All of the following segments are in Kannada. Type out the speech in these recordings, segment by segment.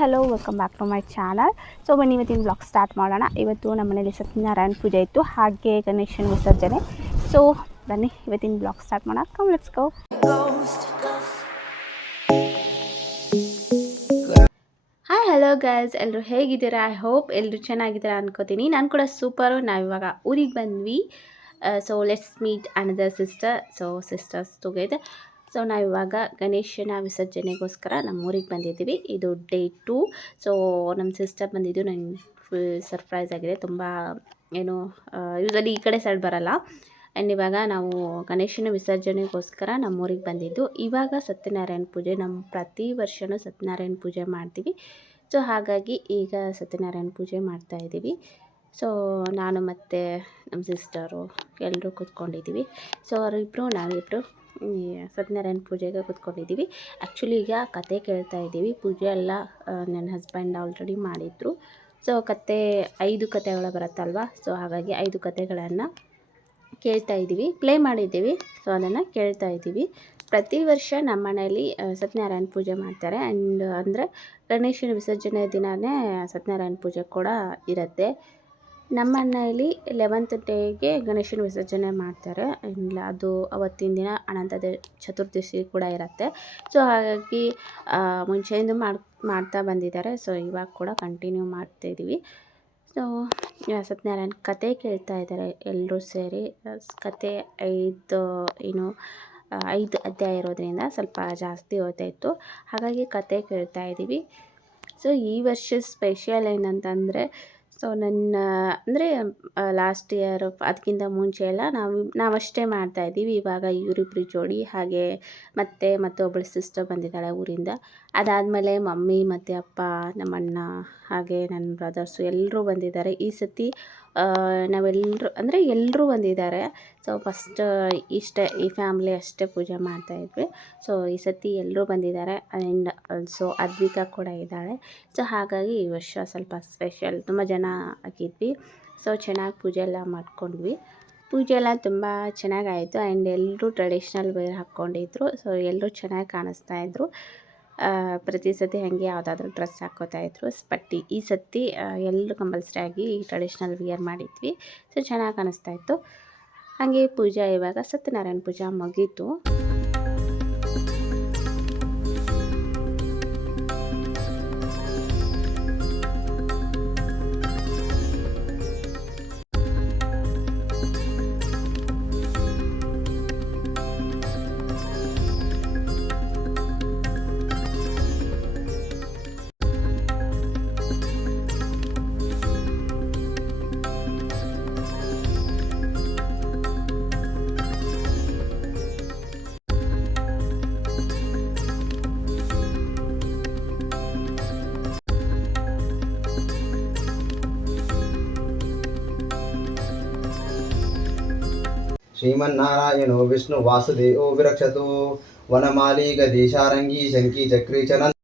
Hello welcome back to my channel so ಬನ್ನಿ, ಇವತ್ತಿನ ಬ್ಲಾಗ್ ಸ್ಟಾರ್ಟ್ ಮಾಡೋಣ. ಇವತ್ತು ನಮ್ಮ ಮನೇಲಿ ಸತ್ಯನಾರಾಯಣ ಪೂಜೆ ಇತ್ತು. ಹಾಗೆ ಗಣೇಶನ ವಿಸರ್ಜನೆ. ಸೊ ಬನ್ನಿ, ಇವತ್ತಿನ ಬ್ಲಾಗ್ ಸ್ಟಾರ್ಟ್ ಮಾಡೋಣ. Come let's go hi hello guys ಎಲ್ಲರೂ ಹೇಗಿದ್ದೀರಾ? ಐ ಹೋಪ್ ಎಲ್ಲರೂ ಚೆನ್ನಾಗಿದ್ದೀರಾ ಅನ್ಕೋತೀನಿ. ನಾನು ಕೂಡ ಸೂಪರು ನಾವಿವಾಗ ಊರಿಗೆ ಬಂದ್ವಿ. So let's meet another sister so sisters together so ನಾವಿವಾಗ ಗಣೇಶನ ವಿಸರ್ಜನೆಗೋಸ್ಕರ ನಮ್ಮ ಊರಿಗೆ ಬಂದಿದ್ದೀವಿ. ಇದು ಡೇ ಟು ಸೊ ನಮ್ಮ ಸಿಸ್ಟರ್ ಬಂದಿದ್ದು ನನಗೆ ಫುಲ್ ಸರ್ಪ್ರೈಸ್ ಆಗಿದೆ. ತುಂಬ, ಏನು ಯೂಸಲಿ ಈ ಕಡೆ ಸೈಡ್ ಬರಲ್ಲ. ಆ್ಯಂಡ್ ಇವಾಗ ನಾವು ಗಣೇಶನ ವಿಸರ್ಜನೆಗೋಸ್ಕರ ನಮ್ಮೂರಿಗೆ ಬಂದಿದ್ದು. ಇವಾಗ ಸತ್ಯನಾರಾಯಣ ಪೂಜೆ ನಮ್ಮ ಪ್ರತಿ ವರ್ಷವೂ ಸತ್ಯನಾರಾಯಣ ಪೂಜೆ ಮಾಡ್ತೀವಿ. ಸೊ ಹಾಗಾಗಿ ಈಗ ಸತ್ಯನಾರಾಯಣ ಪೂಜೆ ಮಾಡ್ತಾ ಇದ್ದೀವಿ. ಸೊ ನಾನು ಮತ್ತು ನಮ್ಮ ಸಿಸ್ಟರು ಎಲ್ಲರೂ ಕೂತ್ಕೊಂಡಿದ್ದೀವಿ. ಸೊ ಅವರಿಬ್ಬರು ನಾವಿಬ್ಬರು ಸತ್ಯನಾರಾಯಣ ಪೂಜೆಗೆ ಕೂತ್ಕೊಂಡಿದ್ದೀವಿ. ಆ್ಯಕ್ಚುಲಿ ಈಗ ಕತೆ ಕೇಳ್ತಾ ಇದ್ದೀವಿ. ಪೂಜೆ ಎಲ್ಲ ನನ್ನ ಹಸ್ಬೆಂಡ್ ಆಲ್ರೆಡಿ ಮಾಡಿದ್ರು. ಸೊ ಕತೆ ಐದು ಕತೆಗಳು ಬರುತ್ತಲ್ವ? ಸೊ ಹಾಗಾಗಿ ಐದು ಕತೆಗಳನ್ನು ಕೇಳ್ತಾ ಇದ್ದೀವಿ. ಪ್ಲೇ ಮಾಡಿದ್ದೀವಿ. ಸೊ ಅದನ್ನು ಕೇಳ್ತಾ ಇದ್ದೀವಿ. ಪ್ರತಿ ವರ್ಷ ನಮ್ಮ ಮನೆಯಲ್ಲಿ ಸತ್ಯನಾರಾಯಣ ಪೂಜೆ ಮಾಡ್ತಾರೆ. ಆ್ಯಂಡ್ ಅಂದರೆ ಗಣೇಶನ ವಿಸರ್ಜನೆ ದಿನವೇ ಸತ್ಯನಾರಾಯಣ ಪೂಜೆ ಕೂಡ ಇರುತ್ತೆ. ನಮ್ಮ ಮನೆಯಲ್ಲಿ ಲೆವೆಂತ್ ಡೇಗೆ ಗಣೇಶನ ವಿಸರ್ಜನೆ ಮಾಡ್ತಾರೆ. ಇಲ್ಲ, ಅದು ಅವತ್ತಿನ ದಿನ ಅನಂತ ಚತುರ್ದಶಿ ಕೂಡ ಇರುತ್ತೆ. ಸೊ ಹಾಗಾಗಿ ಮುಂಚೆಯಿಂದ ಮಾಡಿ, ಮಾಡ್ತಾ ಬಂದಿದ್ದಾರೆ. ಸೊ ಇವಾಗ ಕೂಡ ಕಂಟಿನ್ಯೂ ಮಾಡ್ತಾ ಇದ್ದೀವಿ ಸೊ ಸತ್ಯನಾರಾಯಣ ಕತೆ ಕೇಳ್ತಾ ಇದ್ದಾರೆ ಎಲ್ಲರೂ ಸೇರಿ. ಕತೆ ಐದು, ಏನು ಐದು ಅಧ್ಯಾಯ ಇರೋದ್ರಿಂದ ಸ್ವಲ್ಪ ಜಾಸ್ತಿ ಓದ್ತಾಯಿತ್ತು ಹಾಗಾಗಿ ಕತೆ ಕೇಳ್ತಾ ಇದ್ದೀವಿ ಸೊ ಈ ವರ್ಷ ಸ್ಪೆಷಲ್ ಏನಂತಂದರೆ ಸೊ ನನ್ನ, ಅಂದರೆ ಲಾಸ್ಟ್ ಇಯರ್ ಅದಕ್ಕಿಂತ ಮುಂಚೆ ಎಲ್ಲ ನಾವು ನಾವಷ್ಟೇ ಮಾಡ್ತಾ ಇದ್ದೀವಿ. ಇವಾಗ ಇವರಿಬ್ಬರು ಜೋಡಿ ಹಾಗೆ ಮತ್ತೆ ಮತ್ತೊಬ್ಬಳು ಸಿಸ್ಟರ್ ಬಂದಿದ್ದಾಳೆ ಊರಿಂದ. ಅದಾದಮೇಲೆ ಮಮ್ಮಿ ಮತ್ತು ಅಪ್ಪ ನಮ್ಮ ಅಣ್ಣ ಹಾಗೆ ನನ್ನ ಬ್ರದರ್ಸು ಎಲ್ಲರೂ ಬಂದಿದ್ದಾರೆ. ಈ ಸತಿ ನಾವೆಲ್ಲರೂ ಅಂದರೆ ಎಲ್ಲರೂ ಬಂದಿದ್ದಾರೆ. ಸೊ ಫಸ್ಟ್ ಇಷ್ಟೇ ಈ ಫ್ಯಾಮ್ಲಿ ಅಷ್ಟೇ ಪೂಜೆ ಮಾಡ್ತಾಯಿದ್ವಿ ಸೊ ಈ ಸತಿ ಎಲ್ಲರೂ ಬಂದಿದ್ದಾರೆ. ಆ್ಯಂಡ್ ಆಲ್ಸೋ ಅದ್ವಿಕಾ ಕೂಡ ಇದ್ದಾಳೆ. ಸೊ ಹಾಗಾಗಿ ಈ ವರ್ಷ ಸ್ವಲ್ಪ ಸ್ಪೆಷಲ್ ತುಂಬ ಜನ ಆಗಿದ್ವಿ. ಸೊ ಚೆನ್ನಾಗಿ ಪೂಜೆ ಎಲ್ಲ ಮಾಡ್ಕೊಂಡ್ವಿ. ಪೂಜೆ ಎಲ್ಲ ತುಂಬ ಚೆನ್ನಾಗಾಯಿತು. ಆ್ಯಂಡ್ ಎಲ್ಲರೂ ಟ್ರೆಡಿಷ್ನಲ್ ವೇರ್ ಹಾಕ್ಕೊಂಡಿದ್ರು. ಸೊ ಎಲ್ಲರೂ ಚೆನ್ನಾಗಿ ಕಾಣಿಸ್ತಾ ಇದ್ರು. ಆ, ಪ್ರತಿ ಸತಿ ಹಾಗೆ ಯಾವುದಾದ್ರೂ ಡ್ರೆಸ್ ಹಾಕ್ಕೋತಾ ಇದ್ರು. ಬಟ್ ಈ ಸತಿ ಎಲ್ಲರೂ ಕಂಪಲ್ಸರಿ ಆಗಿ ಟ್ರೆಡಿಷ್ನಲ್ ವಿಯರ್ ಮಾಡಿದ್ವಿ. ಸೊ ಚೆನ್ನಾಗಿ ಕಾಣಿಸ್ತಾ ಇತ್ತು. ಹಾಗೆ ಪೂಜೆ ಇವಾಗ ಸತ್ಯನಾರಾಯಣ ಪೂಜೆ ಮುಗೀತು. श्रीमन्नारायणो विष्णुवासुदेवो विरक्षतु। वनमालीगदेशारङ्गी शङ्की चक्री च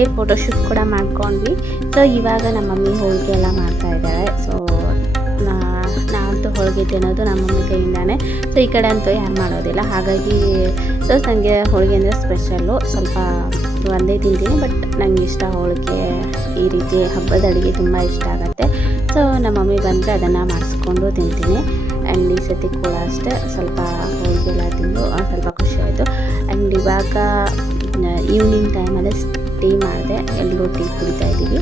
ಹಾಗೆ ಫೋಟೋಶೂಟ್ ಕೂಡ ಮಾಡ್ಕೊಂಡ್ವಿ. ಸೊ ಇವಾಗ ನಮ್ಮ ಮಮ್ಮಿ ಹೋಳಿಗೆ ಎಲ್ಲ ಮಾಡ್ತಾ ಇದ್ದಾಳೆ ಸೊ ನಾನಂತೂ ಹೋಳಿಗೆ ತಿನ್ನೋದು ನಮ್ಮ ಮಮ್ಮಿ ಕೈಯಿಂದಾನೆ. ಸೊ ಈ ಕಡೆ ಅಂತೂ ಯಾರು ಮಾಡೋದಿಲ್ಲ. ಹಾಗಾಗಿ ಸೊ ನನಗೆ ಹೋಳಿಗೆ ಅಂದರೆ ಸ್ಪೆಷಲ್ಲು ಸ್ವಲ್ಪ ಒಂದೇ ತಿಂತೀನಿ ಬಟ್ ನನಗೆ ಇಷ್ಟ ಹೋಳಿಗೆ ಈ ರೀತಿ ಹಬ್ಬದ ಅಡುಗೆ ತುಂಬ ಇಷ್ಟ ಆಗುತ್ತೆ. ಸೊ ನಮ್ಮ ಮಮ್ಮಿ ಬಂದರೆ ಅದನ್ನು ಮಾಡಿಸ್ಕೊಂಡು ತಿಂತೀನಿ. ಆ್ಯಂಡ್ ಈ ಸತಿ ಕೂಡ ಅಷ್ಟೇ ಸ್ವಲ್ಪ ಹೋಳಿಗೆ ಎಲ್ಲ ತಿಂದು, ಸ್ವಲ್ಪ ಖುಷಿಯಾಯಿತು ಆ್ಯಂಡ್ ಇವಾಗ ಈವ್ನಿಂಗ್ ಟೈಮಲ್ಲಿ ಟೀ ಮಾಡಿದೆ ಎಲ್ಲರೂ ಟೀ ಕುಡಿತಾ ಇದ್ದೀವಿ.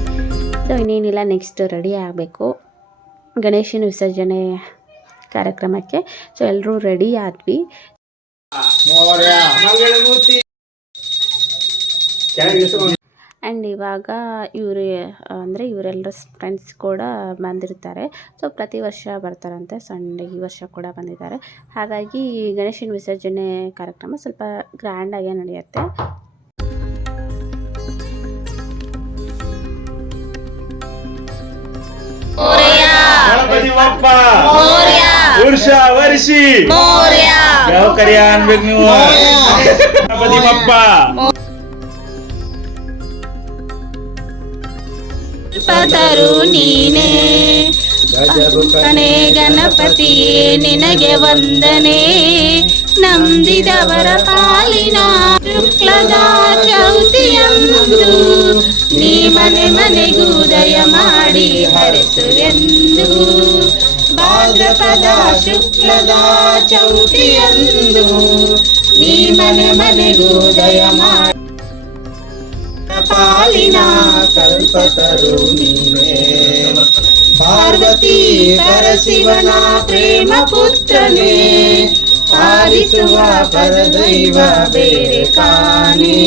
ಸೊ ಇನ್ನೇನಿಲ್ಲ ನೆಕ್ಸ್ಟ್ ರೆಡಿ ಆಗಬೇಕು. ಗಣೇಶನ ವಿಸರ್ಜನೆ ಕಾರ್ಯಕ್ರಮಕ್ಕೆ. ಸೊ ಎಲ್ಲರೂ ರೆಡಿ ಆದ್ವಿ. ಆ್ಯಂಡ್ ಇವಾಗ ಇವರು ಅಂದರೆ ಇವರೆಲ್ಲರ ಫ್ರೆಂಡ್ಸ್ ಕೂಡ ಬಂದಿರ್ತಾರೆ. ಸೊ ಪ್ರತಿ ವರ್ಷ ಬರ್ತಾರಂತೆ ಸಂಡೆ ಈ ವರ್ಷ ಕೂಡ ಬಂದಿದ್ದಾರೆ. ಹಾಗಾಗಿ ಗಣೇಶನ ವಿಸರ್ಜನೆ ಕಾರ್ಯಕ್ರಮ ಸ್ವಲ್ಪ ಗ್ರ್ಯಾಂಡಾಗೇ ನಡೆಯುತ್ತೆ. Moria. Gelapati Wapa. Moria. Ursa Warisi. Moria. Jauh kalian Big New. Gelapati Wapa. Pataruni ne. ಕಣೆ ಗಣಪತಿ, ನಿನಗೆ ವಂದನೆ. ನಂಬಿದವರ ಪಾಲಿನ ಶುಕ್ಲದ ಚೌತಿಯಂದು, ನೀ ಮನೆ ಮನೆಗೂ ದಯ ಮಾಡಿ ಹರಿಸುವೆಂದು. ಭಾದ್ರಪದ ಶುಕ್ಲದ ಚೌತಿಯಂದು, ನೀ ಮನೆ ಮನೆಗೂ ದಯ ಮಾಡಿ ಪಾಲಿನ ಕಲ್ಪತರು ನೀನೇ. ಪಾರ್ವತಿ ಪರಶಿವನ ಪ್ರೇಮ ಪುತ್ರನೇ ಪಾಲಿಸುವ ಪರದೈವ ಬೇರೆ ಕಾಣೆ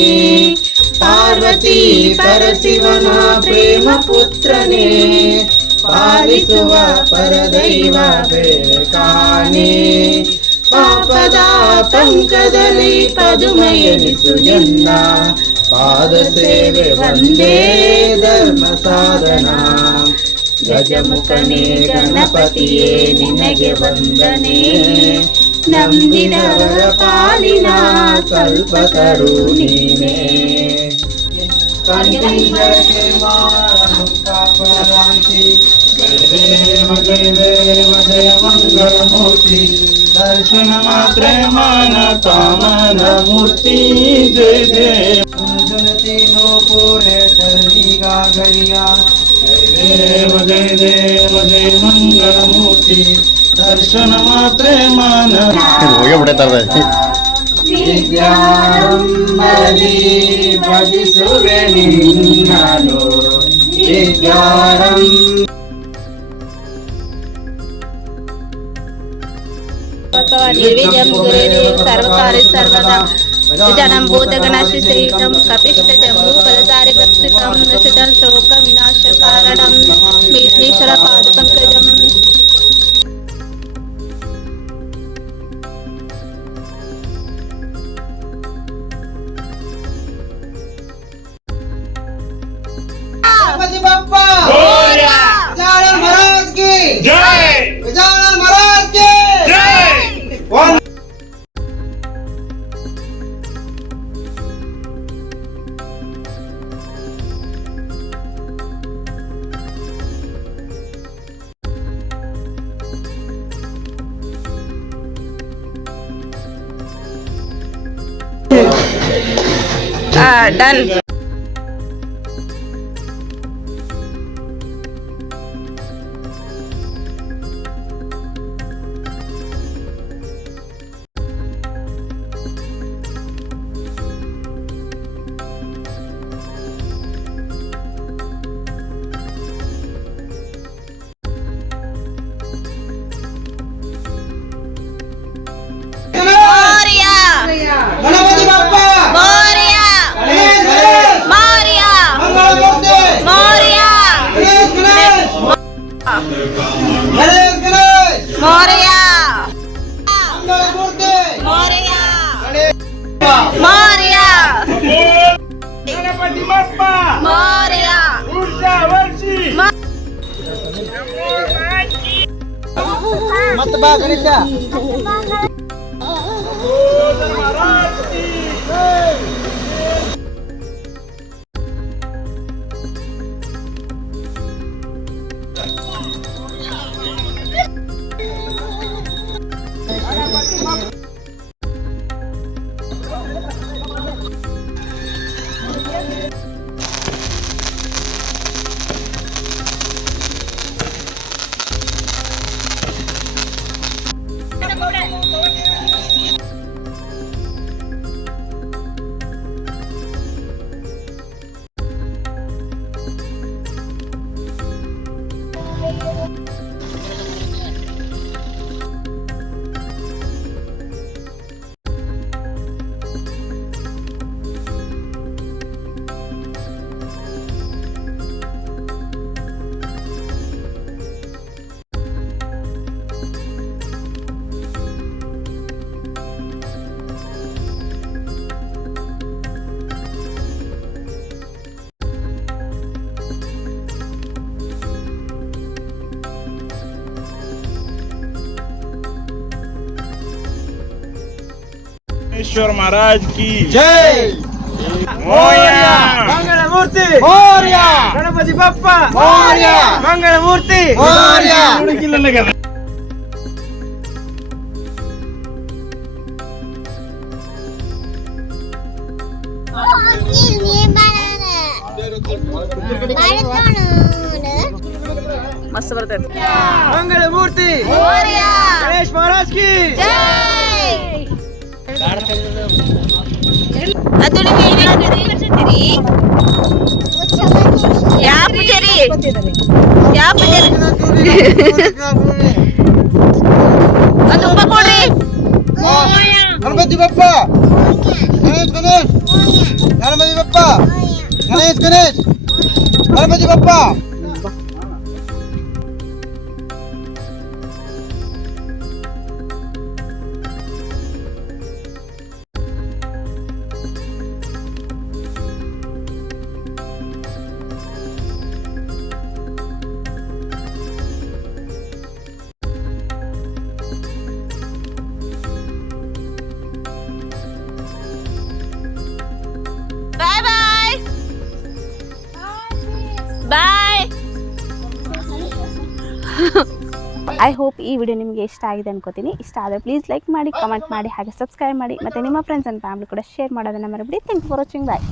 ಪಾರ್ವತಿ ಪರಶಿವನ ಪ್ರೇಮ ಪುತ್ರನೇ ಪಾಲಿಸುವ ಪರದೈವ ಬೇರೆ ಕಾಣೆ ಪಾಪದ ಪಂಕದಲ್ಲಿ ಪದುಮಯನಿಸು ಎನ್ನ ಪಾದ ಸೇವೆ ಒಂದೇ ಧರ್ಮ ಸಾಧನ ಗಜಮುಖನೇ ಗಣಪತಿಯೇ ನಿನಗೆ ವಂದನೆ ನಂಬಿದವರ ಪಾಲಿನ ಕಲ್ಪತರು ನೀನೇ ಕಂಠಿಂದಕ್ಕೆ ಮಾರನು ಪಾಪರಾಂತಿ ಜಯ ದೇವ ಜಯ ದೇವ ಜಯ ಮಂಗಳ ಮೂರ್ತಿ ದರ್ಶನ ಮಾತ್ರ ಮಾನ ಕಾಮನ ಮೂರ್ತಿ ಜಯ ದೇವ जनती नो पूरे धरणी का गरिया దేవ జయ దేవ జయ మంగళమూర్తి దర్శన మాత్రే మాన విజ్ఞానం భజిసువే నిన్నాను విజ్ఞానం నిర్విజం గురేదేవ్ సర్వకారి సర్వదా విధానం భూతగణాశి సహితం కపిష్ట జంబు బలదారి గప్సితం నిషితం శ్లోక వినాశ కారణం. విఘ్నేశ్వర పాదపంకజం. ಡನ್ mata siya. Matabagan. Thank you. Sarneshwar Maharaj ki. Jai Moria Mangalamurti Moria Ganapati Bappa Moria Mangalamurti Moria मस्त बरतात मंगलमूर्ती गणेश महाराज की ಅದು ಉಪ್ಪ ಕೊಡ್ರಿ ಗಣಪತಿ ಬಪ್ಪ ಗಣೇಶ್ ಗಣೇಶ್ ಗಣಪತಿ ಬಪ್ಪ ಗಣೇಶ್ ಗಣೇಶ್ ಗಣಪತಿ ಬಪ್ಪ ಐ ಹೋಪ್ ಈ ವಿಡಿಯೋ ನಿಮಗೆ ಇಷ್ಟ ಆಗಿದೆ ಅನ್ಕೋತೀನಿ. ಇಷ್ಟ ಆದರೆ ಪ್ಲೀಸ್ ಲೈಕ್ ಮಾಡಿ ಕಮೆಂಟ್ ಮಾಡಿ, ಹಾಗೆ ಸಬ್ಸ್ಕ್ರೈಬ್ ಮಾಡಿ, ಮತ್ತು ನಿಮ್ಮ ಫ್ರೆಂಡ್ಸ್ ಆ್ಯಂಡ್ ಫ್ಯಾಮಿಲಿ ಕೂಡ ಶೇರ್ ಮಾಡೋದನ್ನು ಮರಿಬಿಡಿ. Thank for watching bye